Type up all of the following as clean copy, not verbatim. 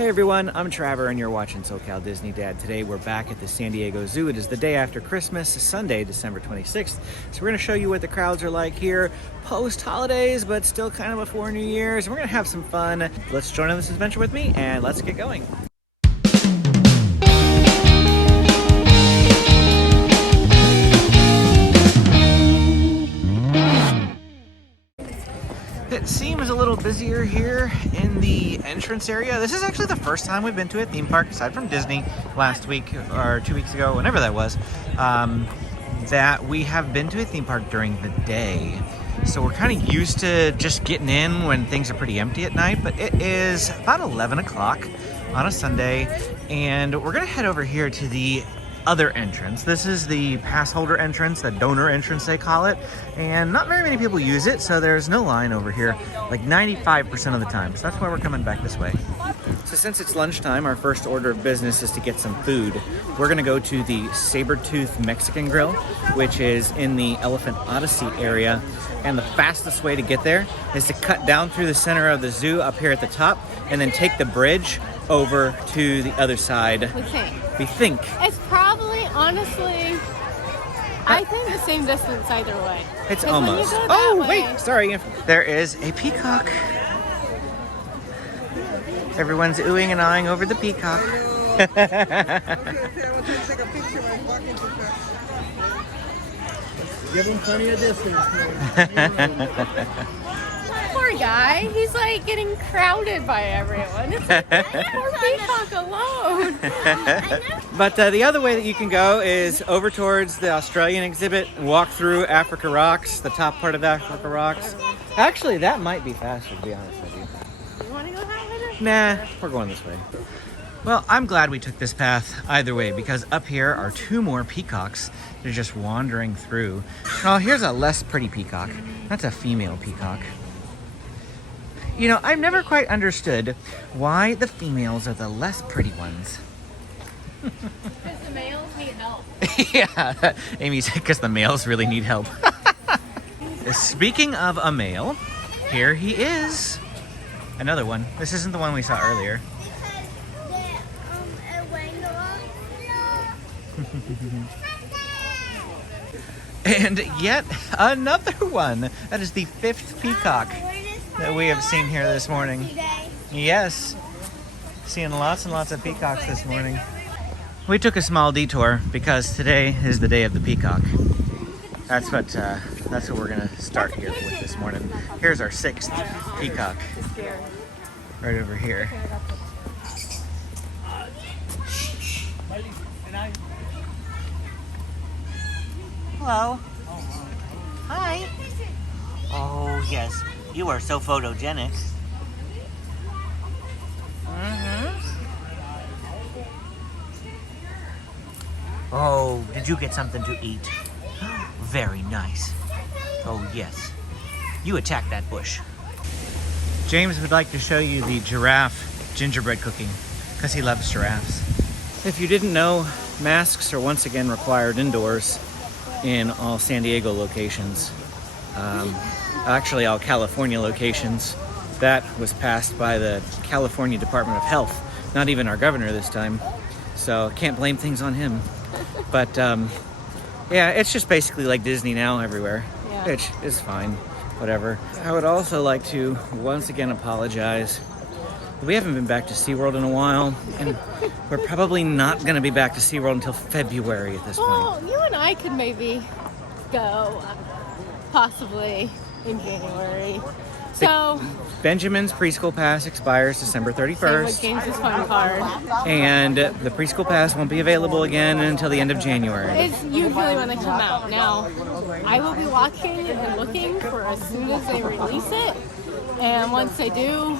Hey everyone, I'm Trevor and you're watching SoCal Disney Dad. Today we're back at the San Diego Zoo. It is the day after Christmas, Sunday, December 26th. So we're going to show you what the crowds are like here post-holidays, but still kind of before New Year's. We're going to have some fun. Let's join on this adventure with me and let's get going. It seems a little busier here in the entrance area. This is actually the first time we've been to a theme park, aside from Disney last week or 2 weeks ago, whenever that was, that we have been to a theme park during the day. So we're kind of used to just getting in when things are pretty empty at night, but it is about 11 o'clock on a Sunday, and we're gonna head over here to the other entrance. This is the pass holder entrance, the donor entrance they call it, and not very many people use it, so there's no line over here like 95% of the time. So that's why we're coming back this way. So since it's lunchtime, our first order of business is to get some food. We're gonna go to the Sabertooth Mexican Grill, which is in the Elephant Odyssey area, and the fastest way to get there is to cut down through the center of the zoo up here at the top and then take the bridge over to the other side. We think. It's probably, honestly, I think the same distance either way. It's almost. Oh, wait, sorry. There is a peacock. Everyone's oohing and eyeing over the peacock. Give him plenty of distance. Poor guy. He's like getting crowded by everyone. It's like, poor peacock alone. But the other way that you can go is over towards the Australian exhibit, walk through Africa Rocks, the top part of Africa Rocks. Actually, that might be faster, to be honest with you. You want to go that way? Nah, we're going this way. Well, I'm glad we took this path either way, because up here are two more peacocks. They're just wandering through. Oh, here's a less pretty peacock. That's a female peacock. You know, I've never quite understood why the females are the less pretty ones. Because the males need help. Yeah, Amy said because the males really need help. Speaking of a male, here he is. Another one. This isn't the one we saw earlier. And yet another one. That is the fifth peacock that we have seen here this morning. Yes, seeing lots and lots of peacocks this morning. We took a small detour because today is the day of the peacock. That's what we're gonna start here with this morning. Here's our sixth peacock, right over here. Hello. Hi. Oh yes. You are so photogenic. Oh, did you get something to eat? Very nice. Oh, yes. You attack that bush. James would like to show you the giraffe gingerbread cooking because he loves giraffes. If you didn't know, masks are once again required indoors in all San Diego locations. Actually all California locations. That was passed by the California Department of Health, not even our governor this time. So can't blame things on him. But yeah, it's just basically like Disney now everywhere, which is fine, whatever. I would also like to once again apologize. We haven't been back to SeaWorld in a while, and we're probably not going to be back to SeaWorld until February at this point. Well, you and I could maybe go possibly in January. So Benjamin's preschool pass expires December 31st. With James's fun card. And the preschool pass won't be available again until the end of January. It's usually when they come out. Now, I will be watching and looking for as soon as they release it. And once they do,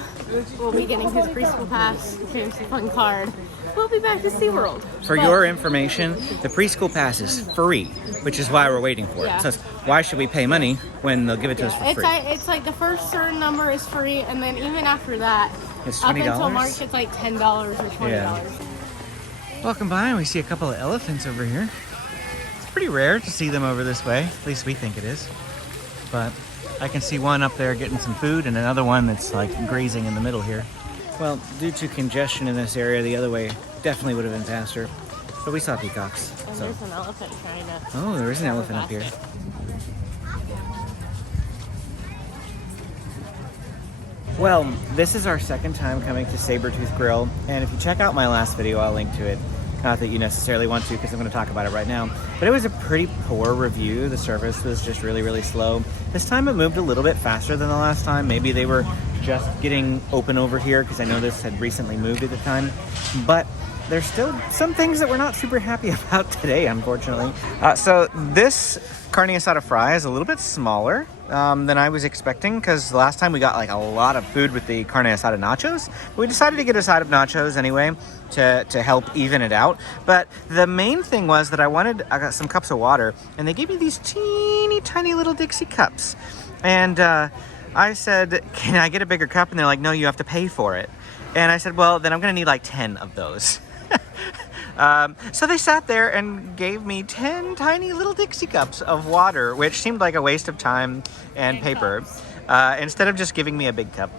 we'll be getting his preschool pass, James's fun card. We'll be back to SeaWorld. For your information, the preschool pass is free, which is why we're waiting for it. So why should we pay money when they'll give it to us for free? It's like the first certain number is free, and then even after that, it's up $20? until March, it's like $10 or $20. Yeah. Walking by, and we see a couple of elephants over here. It's pretty rare to see them over this way. At least we think it is. But I can see one up there getting some food, and another one that's like grazing in the middle here. Well, due to congestion in this area, the other way definitely would have been faster. But we saw peacocks. And So. there's an elephant trying to... Oh, there is an elephant up here. Well, this is our second time coming to Sabertooth Grill, and if you check out my last video, I'll link to it. Not that you necessarily want to, because I'm going to talk about it right now. But it was a pretty poor review. The service was just really, really slow. This time it moved a little bit faster than the last time. Maybe they were just getting open over here, because I know this had recently moved at the time. But there's still some things that we're not super happy about today, unfortunately. So this Carne Asada Fry is a little bit smaller than I was expecting, because last time we got like a lot of food with the Carne Asada Nachos. We decided to get a side of nachos anyway to help even it out. But the main thing was that I got some cups of water, and they gave me these teeny tiny little Dixie cups. And I said, can I get a bigger cup? And they're like, no, you have to pay for it. And I said, well, then I'm gonna need like 10 of those. So they sat there and gave me 10 tiny little Dixie cups of water, which seemed like a waste of time and paper, instead of just giving me a big cup.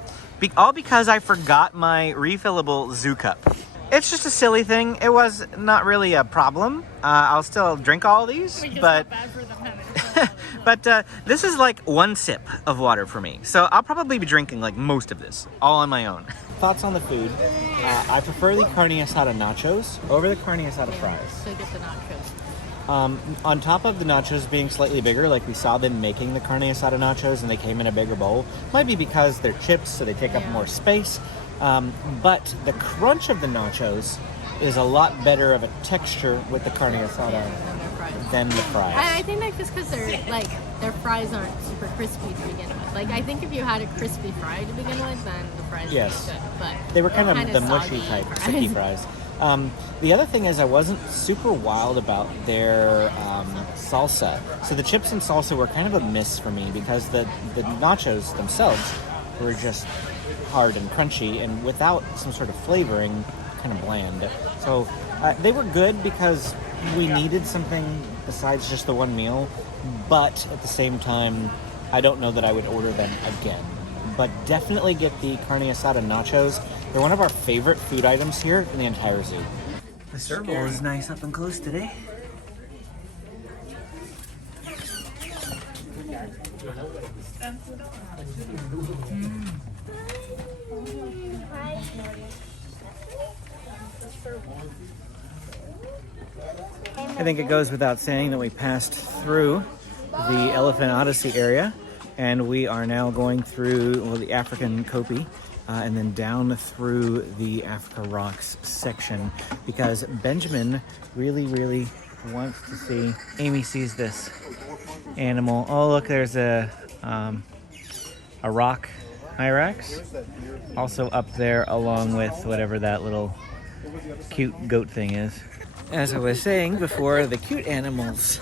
All because I forgot my refillable zoo cup. It's just a silly thing. It was not really a problem. I'll still drink all these, but but this is like one sip of water for me. So I'll probably be drinking like most of this all on my own. Thoughts on the food? I prefer the Carne Asada Nachos over the Carne Asada Fries. So get the nachos. On top of the nachos being slightly bigger, like we saw them making the Carne Asada Nachos and they came in a bigger bowl. Might be because they're chips, so they take up more space. But the crunch of the nachos is a lot better of a texture with the Carne Asada than the fries. I think that's just because their fries aren't super crispy to begin with. Like, I think if you had a crispy fry to begin with, then the fries would be good. But they were kind of the mushy type, sticky fries. The other thing is I wasn't super wild about their salsa. So the chips and salsa were kind of a miss for me because the nachos themselves were just hard and crunchy and without some sort of flavoring, kind of bland. So they were good because we needed something besides just the one meal, but at the same time, I don't know that I would order them again. But definitely get the Carne Asada Nachos. They're one of our favorite food items here in the entire zoo. The servo is nice up and close today. I think it goes without saying that we passed through the Elephant Odyssey area, and we are now going through the African Kopi, and then down through the Africa Rocks section, because Benjamin really, really wants to see. Amy sees this animal. Oh, look, there's a rock hyrax, also up there along with whatever that little cute goat thing is. As I was saying before, the cute animals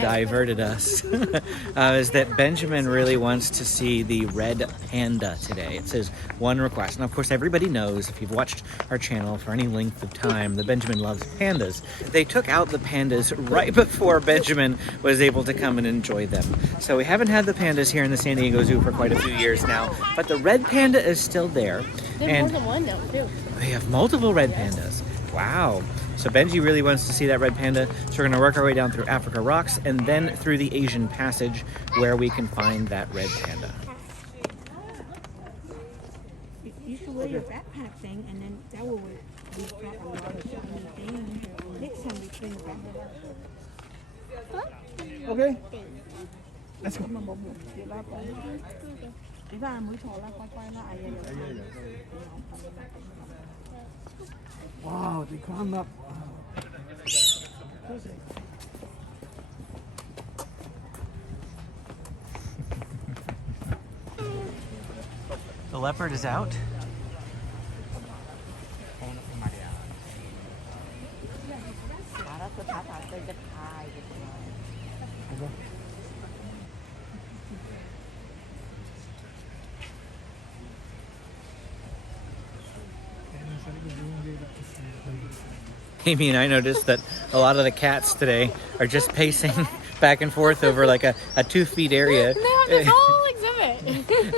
diverted us, is that Benjamin really wants to see the red panda today. It's his one request. And of course, everybody knows, if you've watched our channel for any length of time, that Benjamin loves pandas. They took out the pandas right before Benjamin was able to come and enjoy them. So we haven't had the pandas here in the San Diego Zoo for quite a few years now, but the red panda is still there. There's more than one now, too. They have multiple red pandas. Wow. So Benji really wants to see that red panda, so we're going to work our way down through Africa Rocks and then through the Asian Passage where we can find that red panda. You should wear your backpack thing, and then that will be strap on anything. Next time we bring the backpack. Okay. Let's go. Wow, they climbed up. The leopard is out. Amy and I noticed that a lot of the cats today are just pacing back and forth over like a 2 feet area. And they have this whole exhibit.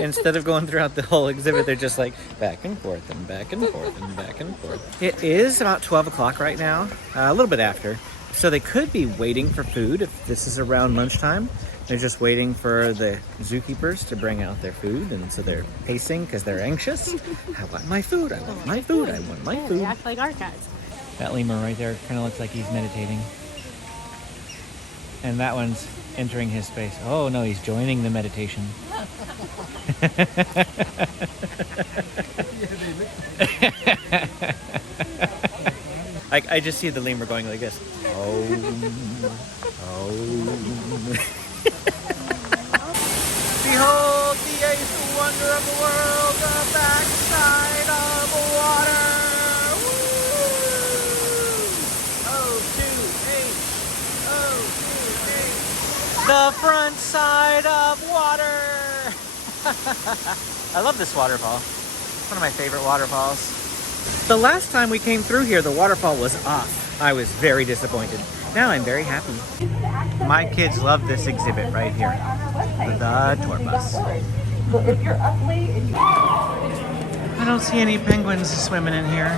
Instead of going throughout the whole exhibit, they're just like back and forth and back and forth and back and forth. It is about 12 o'clock right now, a little bit after. So they could be waiting for food if this is around lunchtime. They're just waiting for the zookeepers to bring out their food, and so they're pacing because they're anxious. I want my food, I want my food, I want my food. They act like our cats. That lemur right there kind of looks like he's meditating. And that one's entering his space. Oh no, he's joining the meditation. I just see the lemur going like this. Behold the eighth wonder of the world, the backside of water. The front side of water. I love this waterfall. It's one of my favorite waterfalls. The last time we came through here, the waterfall was off. I was very disappointed. Now I'm very happy. My kids love this exhibit right here. The tour bus. I don't see any penguins swimming in here.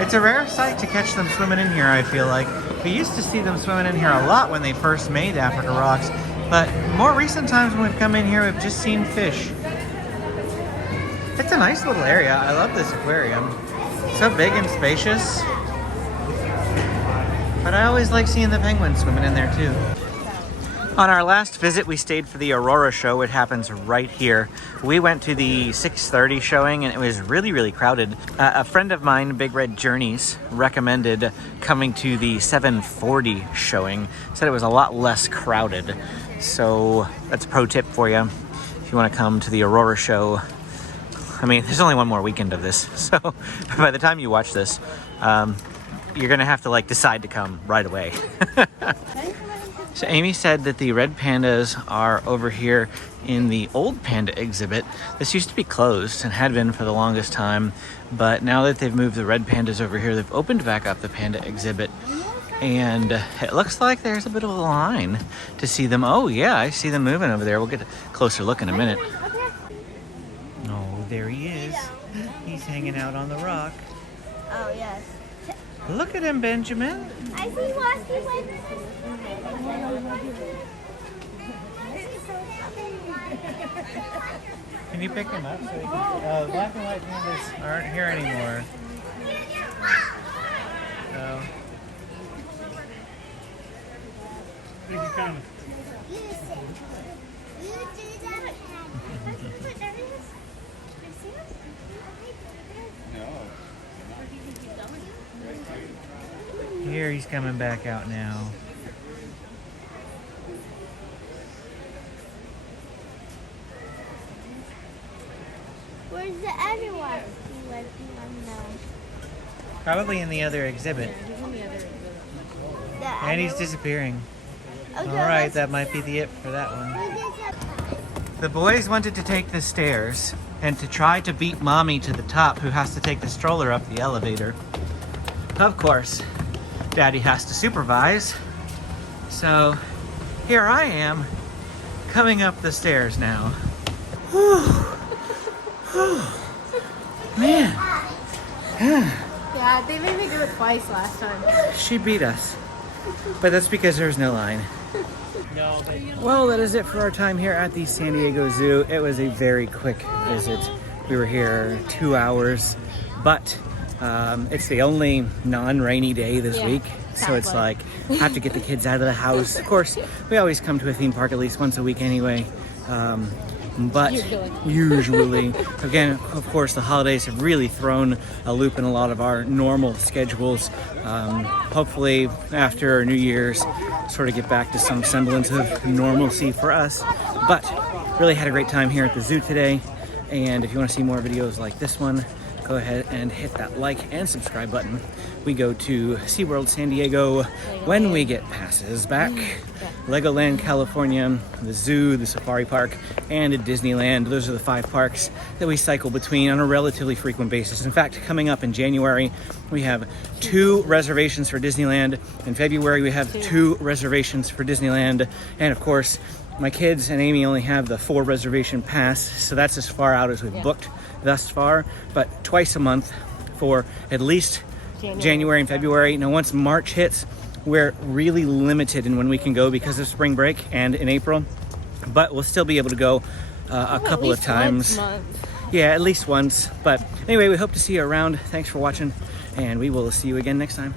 It's a rare sight to catch them swimming in here, I feel like. We used to see them swimming in here a lot when they first made Africa Rocks, but more recent times when we've come in here, we've just seen fish. It's a nice little area. I love this aquarium. So big and spacious. But I always like seeing the penguins swimming in there too. On our last visit, we stayed for the Aurora Show. It happens right here. We went to the 6:30 showing and it was really, really crowded. A friend of mine, Big Red Journeys, recommended coming to the 7:40 showing. Said it was a lot less crowded. So that's a pro tip for you. If you want to come to the Aurora Show, I mean, there's only one more weekend of this. So by the time you watch this, you're going to have to like decide to come right away. So Amy said that the Red Pandas are over here in the old panda exhibit. This used to be closed and had been for the longest time, but now that they've moved the Red Pandas over here, they've opened back up the panda exhibit, and it looks like there's a bit of a line to see them. Oh yeah, I see them moving over there. We'll get a closer look in a minute. Oh, there he is. He's hanging out on the rock. Oh, yes. Look at him, Benjamin. I see Wasky like Can you pick him up? So he can, black and white pandas aren't here anymore. So. Here he's coming back out now. Where's the other one? Probably in the other exhibit. And he's disappearing. Okay, Alright, that might be the it for that one. The boys wanted to take the stairs and to try to beat Mommy to the top, who has to take the stroller up the elevator. Of course, Daddy has to supervise. So here I am coming up the stairs now. Man. Yeah, they made me do it twice last time. She beat us. But that's because there's no line. Well, that is it for our time here at the San Diego Zoo. It was a very quick visit. We were here 2 hours, but it's the only non-rainy day this week. So it's like, have to get the kids out of the house. Of course, we always come to a theme park at least once a week anyway. But usually, again, of course, the holidays have really thrown a loop in a lot of our normal schedules. Hopefully, after New Year's, sort of get back to some semblance of normalcy for us. But really had a great time here at the zoo today. And if you want to see more videos like this one, go ahead and hit that like and subscribe button. We go to SeaWorld San Diego when we get passes back. Legoland, California, the zoo, the safari park, and Disneyland. Those are the 5 parks that we cycle between on a relatively frequent basis. In fact, coming up in January, we have 2 reservations for Disneyland. In February, we have 2 reservations for Disneyland. And of course, My kids and Amy only have the 4 reservation pass, so that's as far out as we've booked thus far. But twice a month for at least January and February. Now, once March hits, we're really limited in when we can go because of spring break and in April. But we'll still be able to go a couple of times. Yeah, at least once. But anyway, we hope to see you around. Thanks for watching, and we will see you again next time.